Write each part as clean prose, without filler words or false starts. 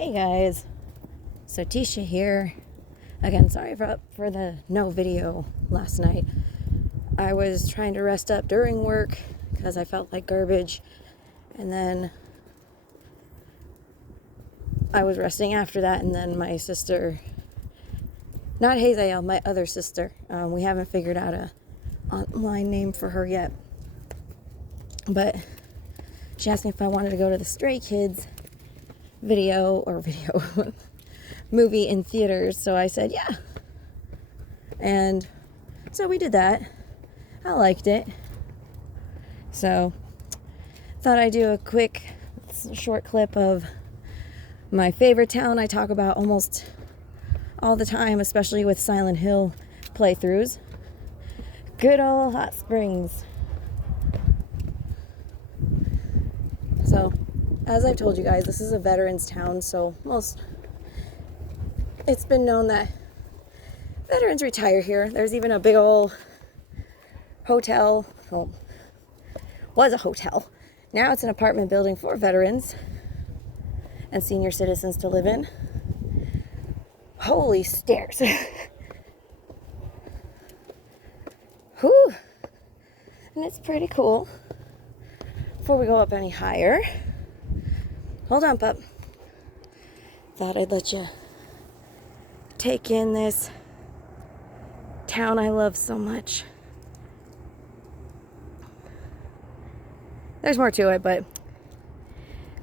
Hey guys, Sotisha here. Again, sorry for the no video last night. I was trying to rest up during work because I felt like garbage, and then I was resting after that, and then my sister, not Hazael, my other sister, we haven't figured out a online name for her yet, but she asked me if I wanted to go to the Stray Kids video movie in theaters, so I said yeah, and so we did that. I liked it, so thought I'd do a quick short clip of my favorite town I talk about almost all the time, especially with Silent Hill playthroughs. Good old Hot Springs. So as I've told you guys, this is a veterans town, so it's been known that veterans retire here. There's even a big old hotel, well, was a hotel. Now it's an apartment building for veterans and senior citizens to live in. Holy stairs. Whew. And it's pretty cool. Before we go up any higher, hold on, pup. Thought I'd let you take in this town I love so much. There's more to it, but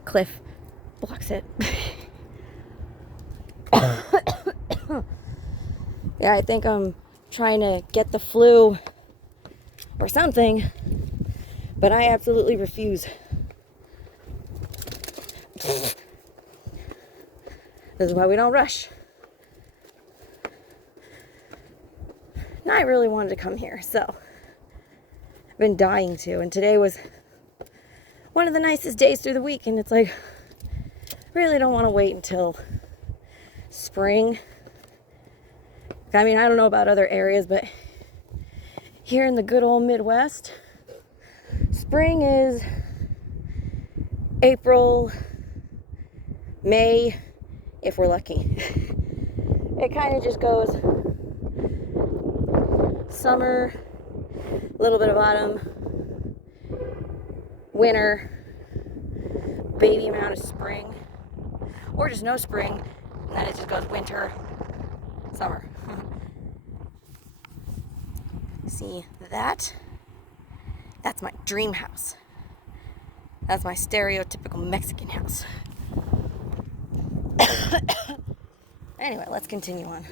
cliff blocks it. Yeah, I think I'm trying to get the flu or something, but I absolutely refuse. This is why we don't rush. And I really wanted to come here, so I've been dying to, and today was one of the nicest days through the week, and it's like, really don't want to wait until spring. I mean, I don't know about other areas, but here in the good old Midwest, spring is April, May, if we're lucky. It kind of just goes summer, a little bit of autumn, winter, baby amount of spring, or just no spring, and then it just goes winter, summer. See that? That's my dream house. That's my stereotypical Mexican house. Anyway, let's continue on.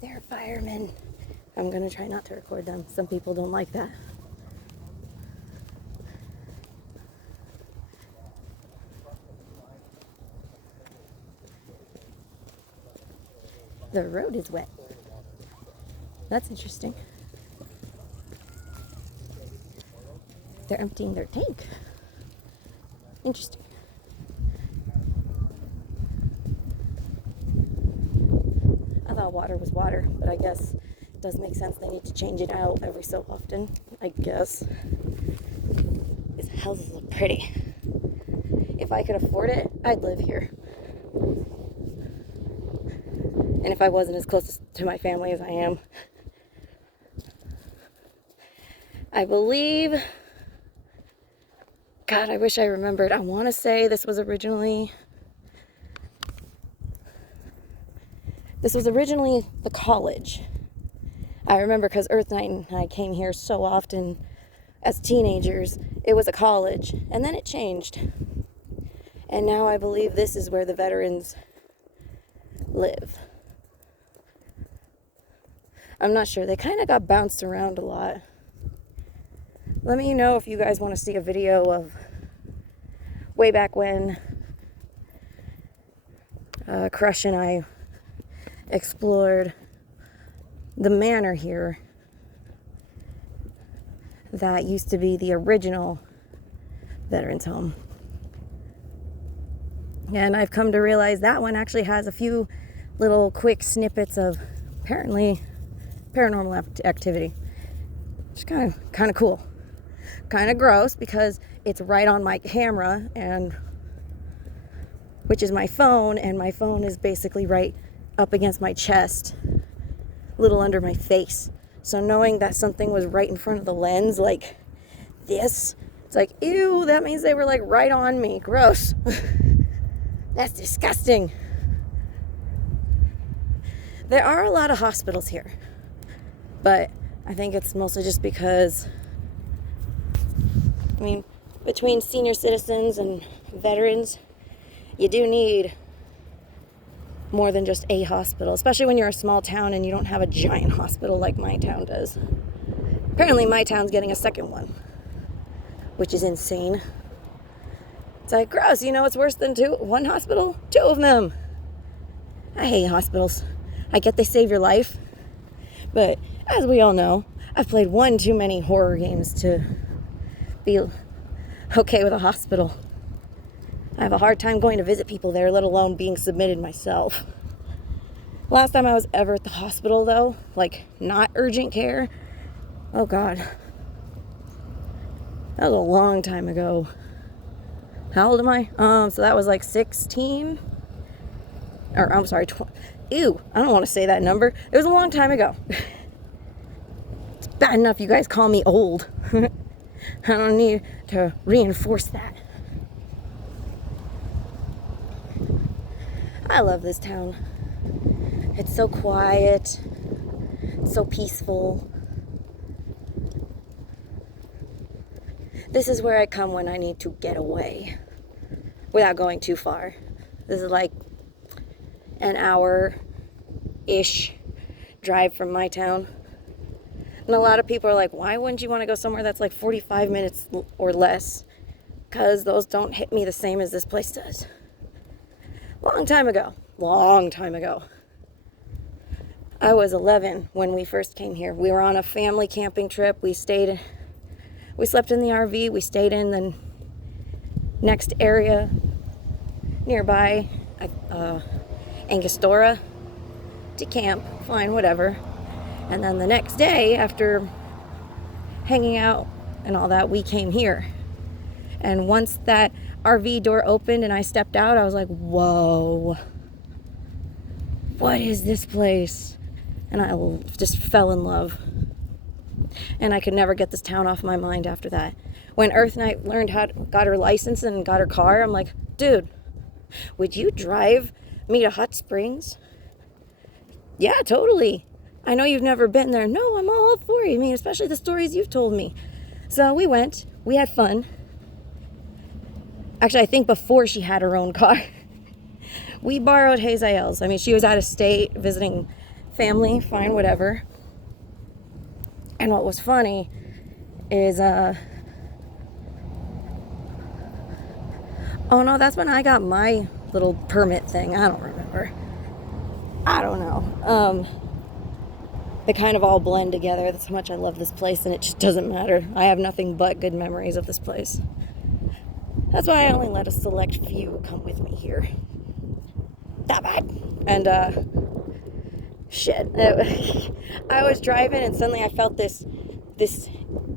They're firemen. I'm gonna try not to record them. Some people don't like that. The road is wet. That's interesting. They're emptying their tank. Interesting. I thought water was water, but I guess it does make sense they need to change it out every so often, I guess. These houses look pretty. If I could afford it, I'd live here. And if I wasn't as close to my family as I am. I believe, God, I wish I remembered. I want to say this was originally the college. I remember because Earth Night and I came here so often as teenagers. It was a college, and then it changed. And now I believe this is where the veterans live. I'm not sure. They kind of got bounced around a lot. Let me know if you guys want to see a video of way back when Crush and I explored the manor here that used to be the original veterans home. And I've come to realize that one actually has a few little quick snippets of apparently paranormal activity. It's kind of cool. Kind of gross because it's right on my camera, and which is my phone, and my phone is basically right up against my chest, a little under my face. So knowing that something was right in front of the lens like this, it's like, ew, that means they were like right on me. Gross. That's disgusting. There are a lot of hospitals here, but I think it's mostly just because, I mean, between senior citizens and veterans, you do need more than just a hospital, especially when you're a small town and you don't have a giant hospital like my town does. Apparently my town's getting a second one, which is insane. It's like, gross, you know what's worse than one hospital? Two of them. I hate hospitals. I get they save your life, but as we all know, I've played one too many horror games to be okay with a hospital. I have a hard time going to visit people there, let alone being submitted myself. Last time I was ever at the hospital, though, like not urgent care, oh God, that was a long time ago. How old am I? So that was like 16, or I'm sorry, ew, I don't want to say that number. It was a long time ago. It's bad enough you guys call me old. I don't need to reinforce that. I love this town. It's so quiet, it's so peaceful. This is where I come when I need to get away without going too far. This is like an hour-ish drive from my town. And a lot of people are like, why wouldn't you want to go somewhere that's like 45 minutes or less? Because those don't hit me the same as this place does. Long time ago. I was 11 when we first came here. We were on a family camping trip. We slept in the RV. We stayed in the next area nearby, Angostura, to camp. Fine, whatever. And then the next day, after hanging out and all that, we came here. And once that RV door opened and I stepped out, I was like, whoa, what is this place? And I just fell in love. And I could never get this town off my mind after that. When Earth Night got her license and got her car, I'm like, dude, would you drive me to Hot Springs? Yeah, totally. I know you've never been there. No, I'm all for you. I mean, especially the stories you've told me. So we went. We had fun. Actually, I think before she had her own car. We borrowed Hazael's. I mean, she was out of state visiting family. Fine, whatever. And what was funny is, oh no, that's when I got my little permit thing. I don't remember. I don't know. They kind of all blend together. That's how much I love this place, and it just doesn't matter. I have nothing but good memories of this place. That's why I only let a select few come with me here. That bad. And, shit. I was driving, and suddenly I felt this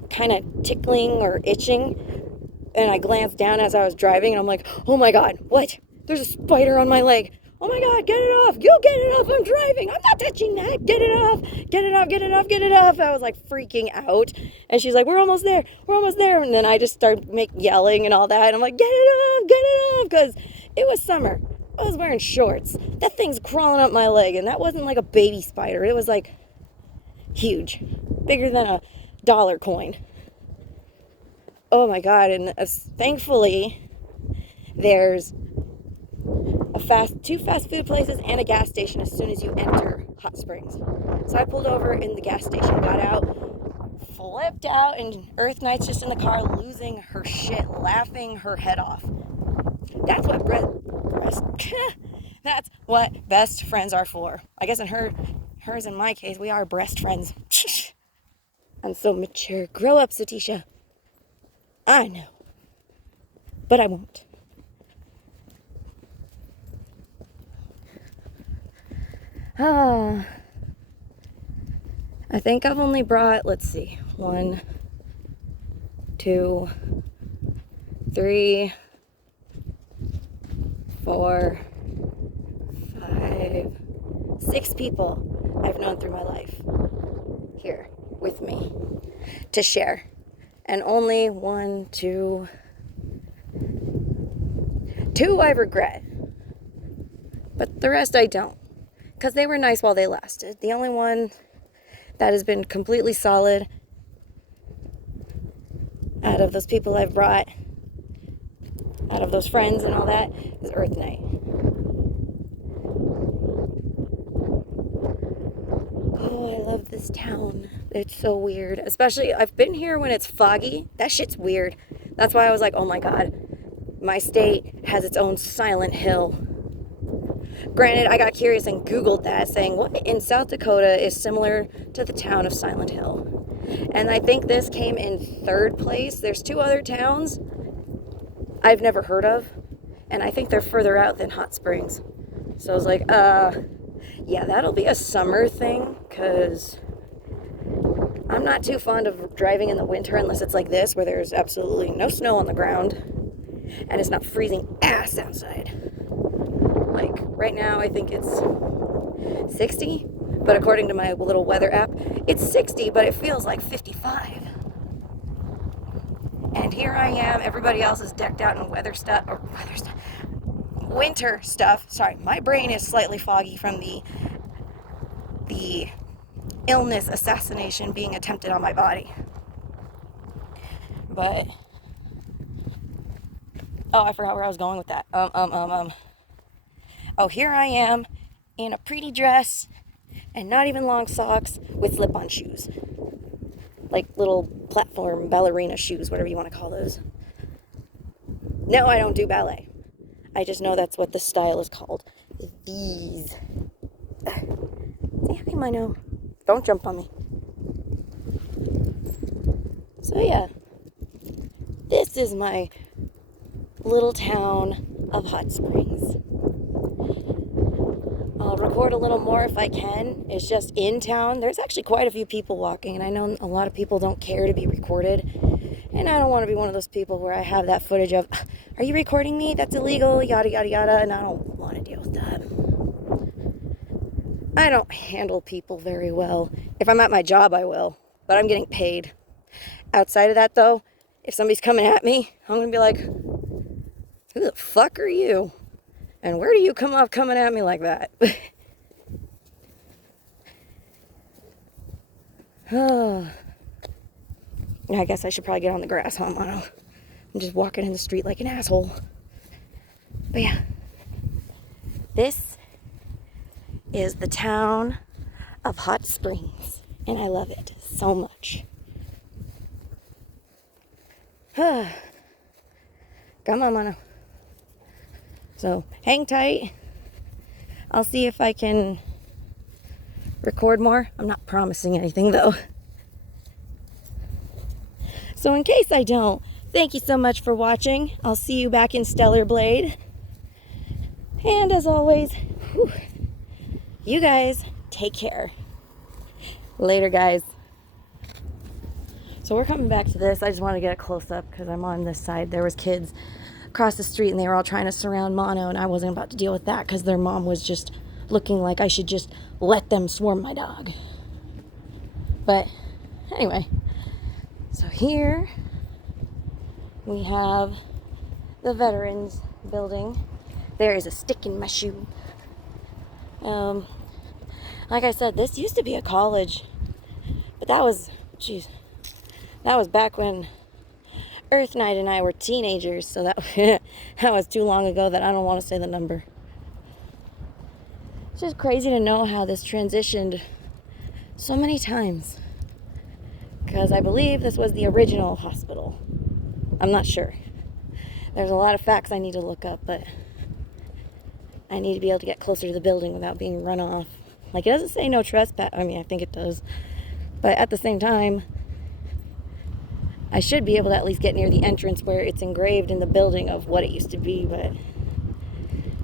kind of tickling or itching, and I glanced down as I was driving, and I'm like, oh my God, what? There's a spider on my leg. Oh my God, get it off. You get it off. I'm driving. I'm not touching that. Get it off. Get it off. Get it off. Get it off. I was like freaking out. And she's like, we're almost there. We're almost there. And then I just started yelling and all that. And I'm like, get it off. Get it off. Because it was summer. I was wearing shorts. That thing's crawling up my leg. And that wasn't like a baby spider. It was like huge. Bigger than a dollar coin. Oh my God. And thankfully, there's two fast food places and a gas station as soon as you enter Hot Springs. So I pulled over in the gas station, got out, flipped out, and Earth Night's just in the car losing her shit, laughing her head off. That's what that's what best friends are for. I guess in hers in my case, we are breast friends. I'm so mature. Grow up, Sotisha. I know. But I won't. I I think I've only brought, let's see, 1, 2, 3, 4, 5, 6 people I've known through my life here with me to share. And only 1, 2 I regret. But the rest I don't. Because they were nice while they lasted. The only one that has been completely solid out of those people I've brought, out of those friends and all that, is Earth Night. Oh, I love this town. It's so weird. Especially, I've been here when it's foggy. That shit's weird. That's why I was like, oh my God. My state has its own Silent Hill. Granted, I got curious and Googled that, saying what in South Dakota is similar to the town of Silent Hill. And I think this came in 3rd place. There's 2 other towns I've never heard of, and I think they're further out than Hot Springs. So I was like, yeah, that'll be a summer thing, because I'm not too fond of driving in the winter unless it's like this, where there's absolutely no snow on the ground, and it's not freezing ass outside. Like, right now, I think it's 60, but according to my little weather app, it's 60, but it feels like 55. And here I am, everybody else is decked out in winter stuff. Sorry, my brain is slightly foggy from the illness assassination being attempted on my body. But, oh, I forgot where I was going with that. Oh, here I am in a pretty dress and not even long socks with slip-on shoes. Like little platform ballerina shoes, whatever you want to call those. No, I don't do ballet. I just know that's what the style is called. These. See, how come I know? Don't jump on me. So yeah, this is my little town of Hot Springs. I'll record a little more if I can. It's just in town. There's actually quite a few people walking, and I know a lot of people don't care to be recorded. And I don't want to be one of those people where I have that footage of, are you recording me? That's illegal, yada, yada, yada, and I don't want to deal with that. I don't handle people very well. If I'm at my job, I will, but I'm getting paid. Outside of that, though, if somebody's coming at me, I'm going to be like, who the fuck are you? And where do you come off coming at me like that? Oh. I guess I should probably get on the grass, huh, Mono? I'm just walking in the street like an asshole. But yeah. This is the town of Hot Springs. And I love it so much. Come on, Mono. So, hang tight. I'll see if I can record more. I'm not promising anything, though. So, in case I don't, thank you so much for watching. I'll see you back in Stellar Blade. And as always, you guys take care. Later, guys. So, we're coming back to this. I just want to get a close-up because I'm on this side. There was kids across the street and they were all trying to surround Mono, and I wasn't about to deal with that because their mom was just looking like I should just let them swarm my dog. But anyway, so here we have the Veterans Building. There is a stick in my shoe. Like I said, this used to be a college, but that was back when Earth Night and I were teenagers, so that was too long ago that I don't want to say the number. It's just crazy to know how this transitioned so many times, because I believe this was the original hospital. I'm not sure. There's a lot of facts I need to look up, but I need to be able to get closer to the building without being run off. Like, it doesn't say no trespass. I mean, I think it does, but at the same time, I should be able to at least get near the entrance where it's engraved in the building of what it used to be, but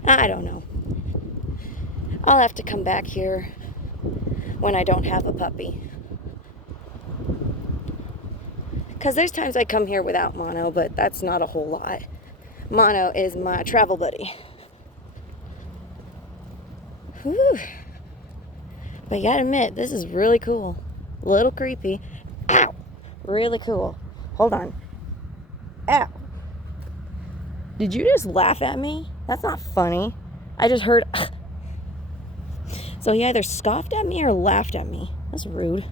I don't know. I'll have to come back here when I don't have a puppy. Because there's times I come here without Mono, but that's not a whole lot. Mono is my travel buddy. Whew. But you gotta admit, this is really cool. A little creepy. Ow! Really cool. Hold on. Ow. Did you just laugh at me? That's not funny. I just heard... So he either scoffed at me or laughed at me. That's rude.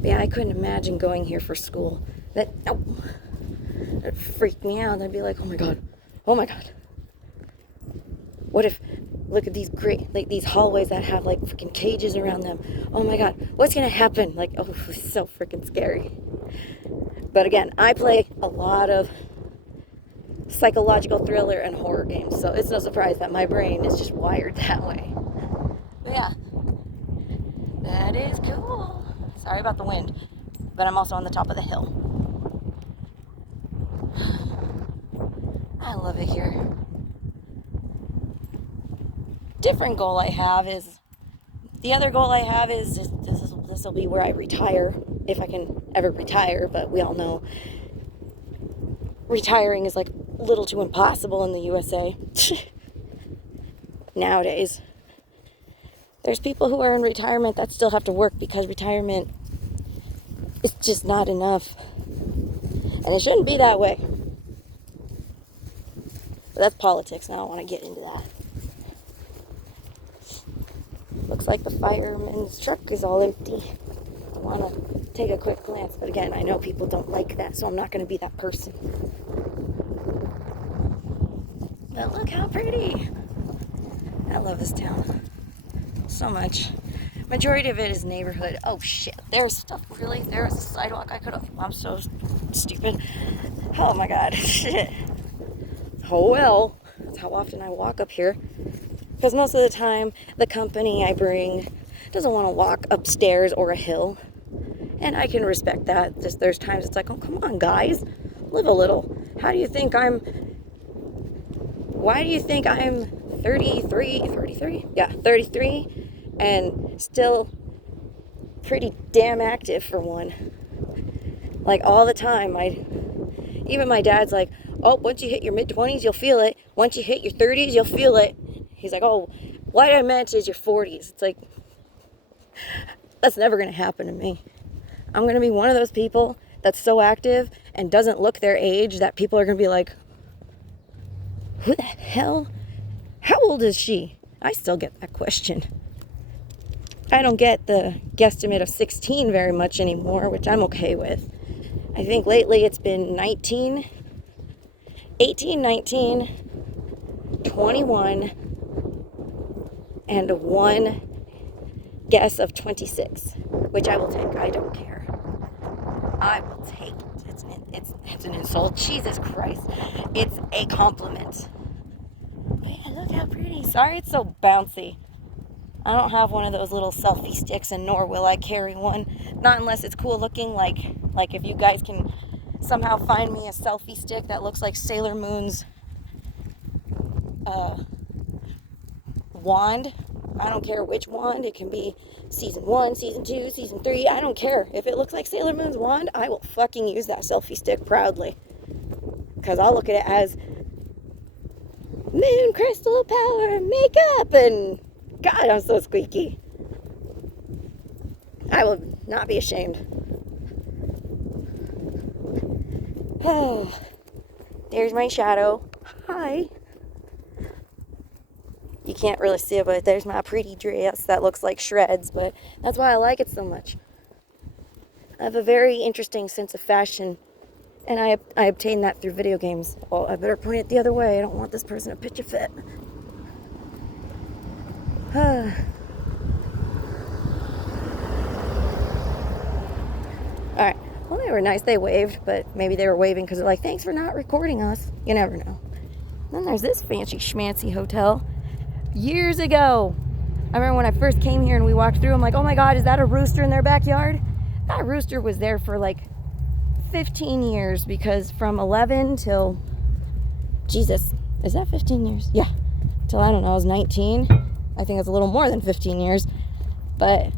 Yeah, I couldn't imagine going here for school. That freaked me out. I'd be like, oh my god. What if, look at these great, like these hallways that have like freaking cages around them. Oh my god, what's gonna happen? Like, oh, it's so freaking scary. But again, I play a lot of psychological thriller and horror games, so it's no surprise that my brain is just wired that way. But yeah, that is cool. Sorry about the wind, but I'm also on the top of the hill. I love it here. Different goal I have is, the other goal I have is just, this will be where I retire, if I can ever retire, but we all know retiring is like a little too impossible in the USA nowadays. There's people who are in retirement that still have to work because retirement is just not enough, and it shouldn't be that way. But that's politics, and I don't want to get into that. Looks like the fireman's truck is all empty. I want to take a quick glance, but again, I know people don't like that, so I'm not going to be that person. But look how pretty. I love this town so much. Majority of it is neighborhood. Oh shit, there's stuff, really? There's a sidewalk I could have... I'm so stupid. Oh my god, shit. Oh well, that's how often I walk up here. Because most of the time, the company I bring doesn't want to walk upstairs or a hill. And I can respect that. Just there's times it's like, oh, come on, guys. Live a little. Why do you think I'm 33? Yeah, 33. And still pretty damn active for one. Like, all the time. Even my dad's like, oh, once you hit your mid-20s, you'll feel it. Once you hit your 30s, you'll feel it. He's like, oh, what I meant is your 40s. It's like, that's never going to happen to me. I'm going to be one of those people that's so active and doesn't look their age that people are going to be like, who the hell? How old is she? I still get that question. I don't get the guesstimate of 16 very much anymore, which I'm okay with. I think lately it's been 18, 19, 21, and one guess of 26, which I will take. I don't care. I will take it. It's an insult. Jesus Christ. It's a compliment. But yeah, look how pretty. Sorry it's so bouncy. I don't have one of those little selfie sticks, and nor will I carry one. Not unless it's cool looking, like if you guys can somehow find me a selfie stick that looks like Sailor Moon's wand. I don't care which wand. It can be season 1, season 2, season 3. I don't care. If it looks like Sailor Moon's wand, I will fucking use that selfie stick proudly. Because I'll look at it as moon crystal power makeup, and God, I'm so squeaky. I will not be ashamed. Oh, there's my shadow. Hi. You can't really see it, but there's my pretty dress that looks like shreds, but that's why I like it so much. I have a very interesting sense of fashion, and I obtained that through video games. Oh, I better point it the other way. I don't want this person to pitch a fit. Alright, well, they were nice. They waved, but maybe they were waving because they're like, thanks for not recording us. You never know. Then there's this fancy schmancy hotel. Years ago, I remember when I first came here and we walked through, I'm like, oh my god, is that a rooster in their backyard? That rooster was there for like 15 years, because from 11 till, Jesus, is that 15 years? Yeah, till I don't know, I was 19. I think it's a little more than 15 years. But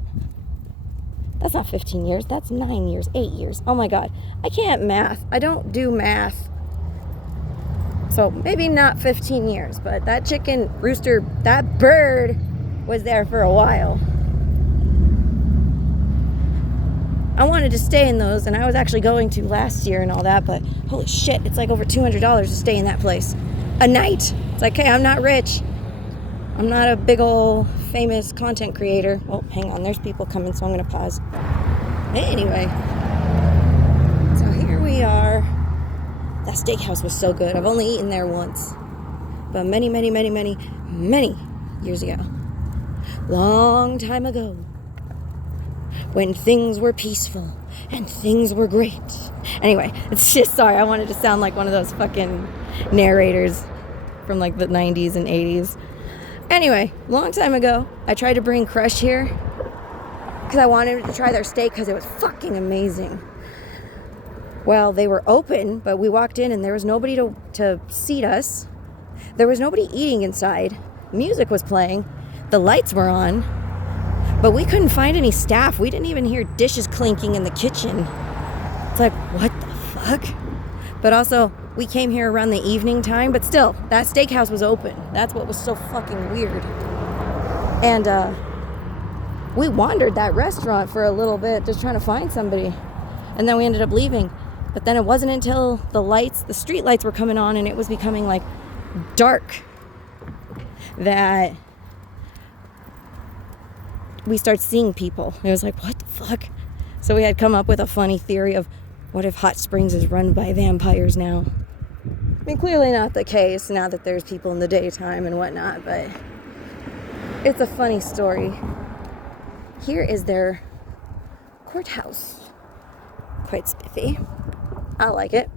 that's not 15 years. That's 9 years, 8 years. Oh my God. I can't math. I don't do math. So maybe not 15 years, but that chicken rooster, that bird was there for a while. I wanted to stay in those, and I was actually going to last year and all that, but holy shit, it's like over $200 to stay in that place a night. It's like, hey, I'm not rich. I'm not a big old famous content creator. Oh, hang on, there's people coming, so I'm going to pause. Anyway, so here we are. That steakhouse was so good. I've only eaten there once, but many years ago. Long time ago, when things were peaceful and things were great. Anyway, it's just, sorry, I wanted to sound like one of those fucking narrators from like the 90s and 80s. Anyway, long time ago, I tried to bring Crush here because I wanted to try their steak because it was fucking amazing. Well, they were open, but we walked in and there was nobody to seat us. There was nobody eating inside. Music was playing. The lights were on. But we couldn't find any staff. We didn't even hear dishes clinking in the kitchen. It's like, what the fuck? But also, we came here around the evening time, but still, that steakhouse was open. That's what was so fucking weird. And we wandered that restaurant for a little bit, just trying to find somebody. And then we ended up leaving. But then it wasn't until the street lights were coming on and it was becoming like dark that we started seeing people. It was like, what the fuck? So we had come up with a funny theory of, what if Hot Springs is run by vampires now? I mean, clearly not the case now that there's people in the daytime and whatnot, but it's a funny story. Here is their courthouse. Quite spiffy. I like it.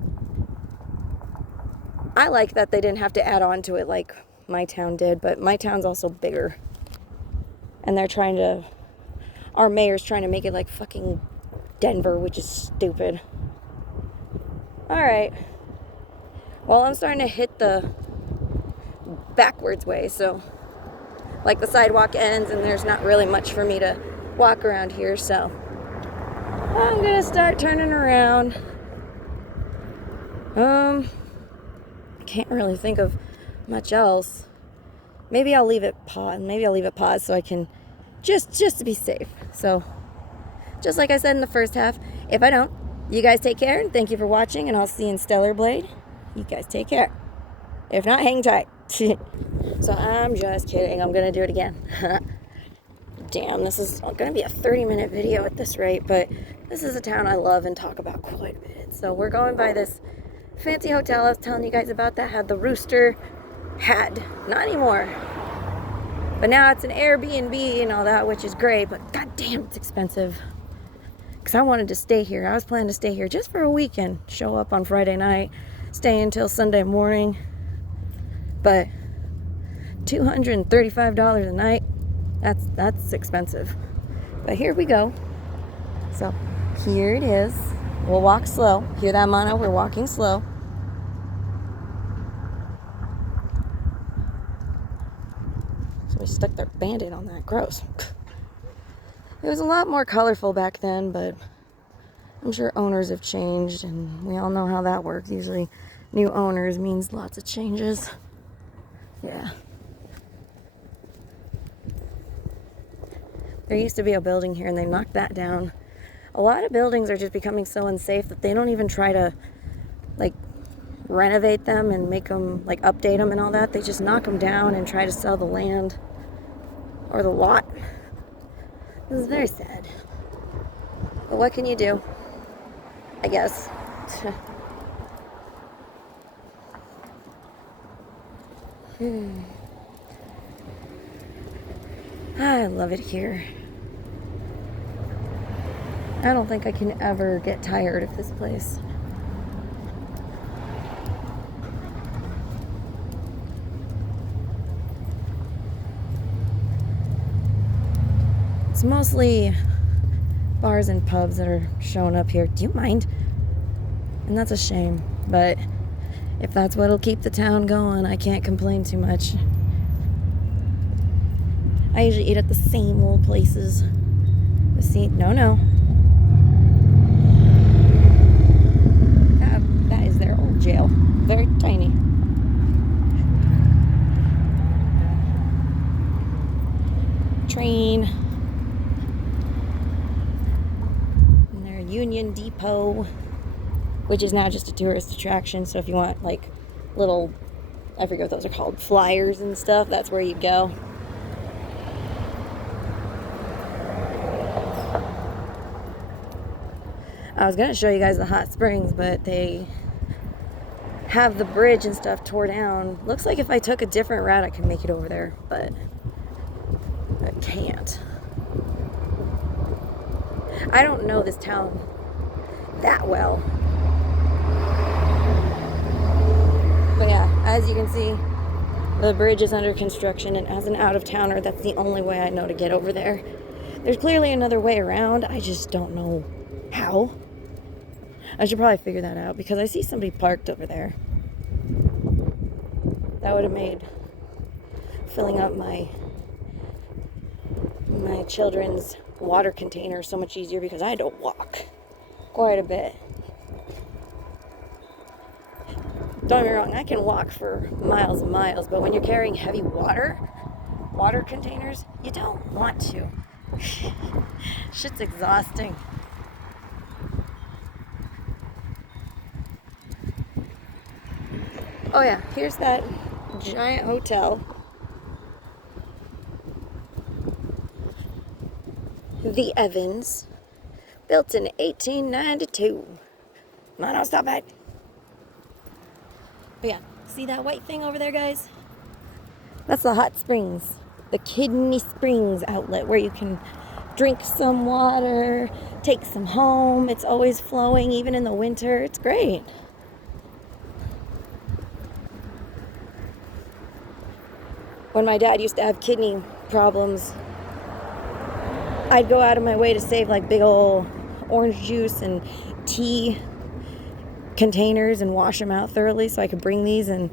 I like that they didn't have to add on to it like my town did, but my town's also bigger. And our mayor's trying to make it like fucking Denver, which is stupid. Alright. Well, I'm starting to hit the backwards way, so like the sidewalk ends and there's not really much for me to walk around here, so I'm gonna start turning around. I can't really think of much else. Maybe I'll leave it paused so I can just to be safe. So just like I said in the first half, if I don't, you guys take care and thank you for watching, and I'll see you in Stellar Blade. You guys take care. If not, hang tight. So I'm just kidding. I'm gonna do it again. Damn, this is going to be a 30-minute video at this rate, but this is a town I love and talk about quite a bit. So we're going by this fancy hotel I was telling you guys about that had the rooster. Not anymore. But now it's an Airbnb and all that, which is great, but goddamn, it's expensive. Because I wanted to stay here. I was planning to stay here just for a weekend. Show up on Friday night, stay until Sunday morning. But $235 a night. That's expensive. But here we go. So here it is. We'll walk slow. Hear that, Mono? We're walking slow. Somebody stuck their Band-Aid on that. Gross. It was a lot more colorful back then, but I'm sure owners have changed, and we all know how that works. Usually new owners means lots of changes. Yeah. There used to be a building here and they knocked that down. A lot of buildings are just becoming so unsafe that they don't even try to like renovate them and make them like update them and all that. They just knock them down and try to sell the land or the lot. This is very sad. But what can you do? I guess. I love it here. I don't think I can ever get tired of this place. It's mostly bars and pubs that are showing up here. Do you mind? And that's a shame, but if that's what'll keep the town going, I can't complain too much. I usually eat at the same little places. But see, no. That is their old jail. Very tiny. Train. And their Union Depot, which is now just a tourist attraction. So if you want like little, I forget what those are called, flyers and stuff, that's where you go. I was gonna show you guys the hot springs, but they have the bridge and stuff tore down. Looks like if I took a different route I could make it over there, but I can't. I don't know this town that well. But yeah, as you can see, the bridge is under construction, and as an out-of-towner, that's the only way I know to get over there. There's clearly another way around, I just don't know how. I should probably figure that out because I see somebody parked over there. That would have made filling up my children's water container so much easier because I had to walk quite a bit. Don't get me wrong, I can walk for miles and miles, but when you're carrying heavy water containers, you don't want to. Shit's exhausting. Oh yeah, here's that giant hotel. The Evans, built in 1892. No, stop it. But yeah, see that white thing over there, guys? That's the hot springs, the Kidney Springs outlet where you can drink some water, take some home. It's always flowing, even in the winter. It's great. When my dad used to have kidney problems, I'd go out of my way to save like big old orange juice and tea containers and wash them out thoroughly so I could bring these and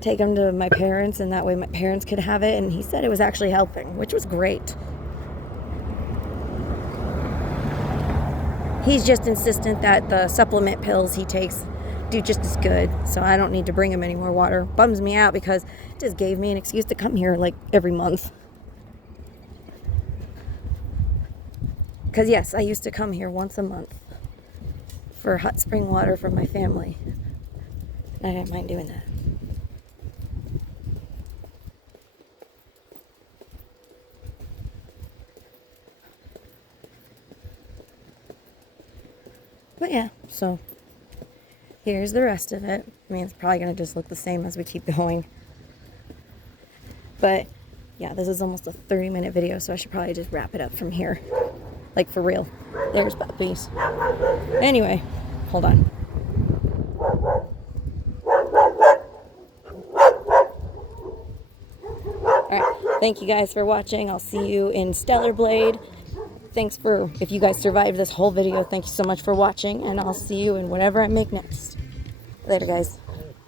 take them to my parents, and that way my parents could have it. And he said it was actually helping, which was great. He's just insistent that the supplement pills he takes do just as good, so I don't need to bring him any more water. Bums me out because it just gave me an excuse to come here like every month. Because yes, I used to come here once a month for hot spring water from my family. And I didn't mind doing that. But yeah, so here's the rest of it. I mean, it's probably going to just look the same as we keep going. But yeah, this is almost a 30-minute video, so I should probably just wrap it up from here. Like, for real. There's puppies. Anyway, hold on. Alright, thank you guys for watching. I'll see you in Stellar Blade. Thanks for, if you guys survived this whole video, thank you so much for watching, and I'll see you in whatever I make next. Later, guys.